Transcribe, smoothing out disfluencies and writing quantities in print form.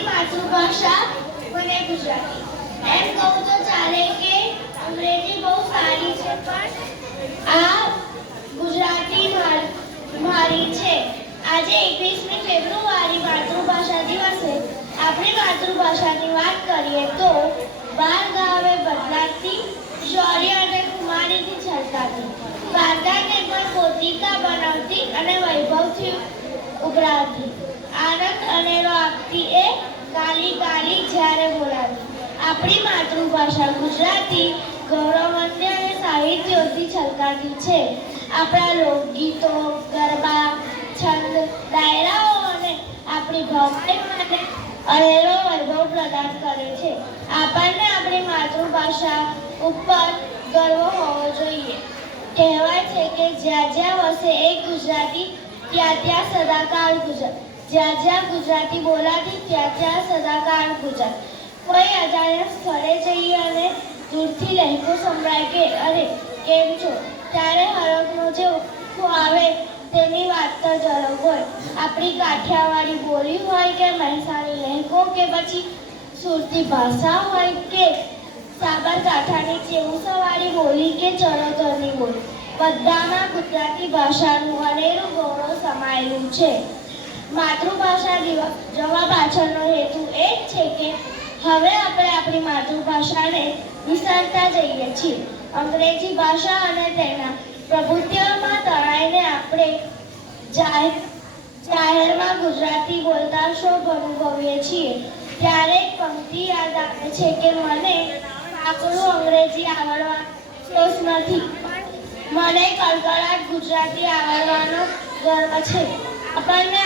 આપણી માતૃભાષા મને ગુજરાતી. એમ કહું તો ચાલે કે અંગ્રેજી બહુ સારી છે, પણ આ ગુજરાતી મારી છે. આજે 21મી ફેબ્રુઆરી માતૃભાષા દિવસે આપણી માતૃભાષાની વાત કરીએ તો બાર ગાવે બદલાતી, શૌર્ય અને કુમારીથી છલકાતી, વાર્તાને પણ પોતિકા બનાવતી અને વૈભવથી ઉભરાતી, આનંદ અનેરો આપતી એ કાલી કાલી જ્યારે બોલાતી. આપણી માતૃભાષા ગુજરાતી ગૌરવવંતી અને સાહિત્યોથી છલકાતી છે. આપણા લોકગીતો, ગરબા, છંદ, ડાયરાઓ અને આપણી ભાવના માટે અનેરો વૈભવ પ્રદાન કરે છે. આપણને આપણી માતૃભાષા ઉપર ગર્વ હોવો જોઈએ. કહેવાય છે કે જ્યાં જ્યાં વસે એક ગુજરાતી ત્યાં ત્યાં સદાકાળ ગુજરાત, જ્યાં જ્યાં ગુજરાતી બોલાતી ત્યાં ત્યાં સદાકાળ ગુજરાત. કોઈ અજાણ્યા સ્થળે જઈએ અને દૂરથી લહેકો સંભળાય કે અરે કેમ છો, ત્યારે હરખનો જે ઉઠો આવે તેની વાત તો જ અલગ હોય. આપણી કાઠિયાવાડી બોલી હોય કે મહેસાણી લહેકો કે પછી સુરતી ભાષા હોય કે સાબરકાંઠાની ચેવુસાવાળી બોલી કે ચરોતરની બોલી, બધામાં ગુજરાતી ભાષાનું અનેરું ગૌરવ સમાયેલું છે. માતૃભાષા દિવસ જવા પાછળનો હેતુ એ જ છે કે હવે આપણે આપણી માતૃભાષાને વિસરતા જઈએ છીએ. અંગ્રેજી ભાષા અને તેના પ્રભુત્વમાં તણાઈને આપણે જાહેરમાં ગુજરાતી બોલતા શોભ અનુભવીએ છીએ. ત્યારે એક પંક્તિ યાદ આવે છે કે મને આકડું અંગ્રેજી આવડવા સોસ નથી, મને કડકડાટ ગુજરાતી આવડવાનો ગર્વ છે. આપણને